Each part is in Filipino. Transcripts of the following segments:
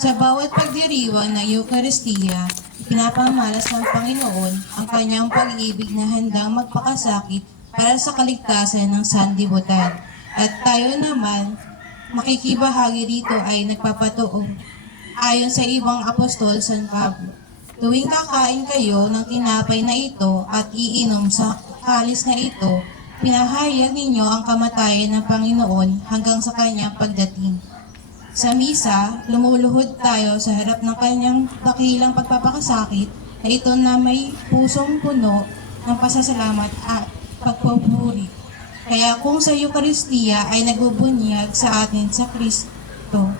Sa bawat pagdiriwang ng Eucharistia, pinapamalas ng Panginoon ang kanyang pag-ibig na handang magpakasakit para sa kaligtasan ng sanlibutan. At tayo naman, makikibahagi dito ay nagpapatuo. Ayon sa ibang apostol, San Pablo, tuwing kakain kayo ng tinapay na ito at iinom sa kalis na ito, pinahayag ninyo ang kamatayan ng Panginoon hanggang sa kanyang pagdating. Sa misa, lumuluhod tayo sa harap ng kanyang dakilang pagpapakasakit na ito na may pusong puno ng pasasalamat at pagpupuri. Kaya kung sa Eucharistia ay nagbubunyag sa atin sa Kristo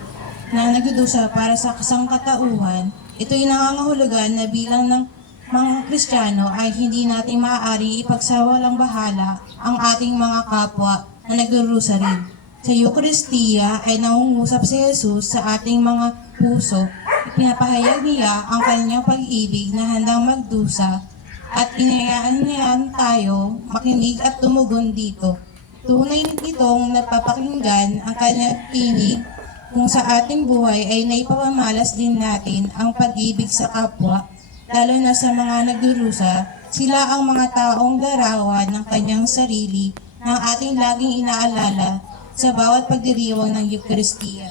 na nagdudusa para sa kasangkatauhan, ito'y nangangahulugan na bilang ng mga Kristiyano ay hindi natin maaari ipagsawalang bahala ang ating mga kapwa na nagdurusa rin. Sa Eucharistia ay nangungusap si Jesus sa ating mga puso. Ipinapahayag niya ang kanyang pag-ibig na handang magdusa at inayaan niya tayo makinig at tumugon dito. Tunay itong napapakinggan ang kanyang tinig kung sa ating buhay ay naipapamalas din natin ang pag-ibig sa kapwa, lalo na sa mga nagdurusa. Sila ang mga taong larawan ng kanyang sarili na ating laging inaalala sa bawat pagdiriwang ng Eucharistia.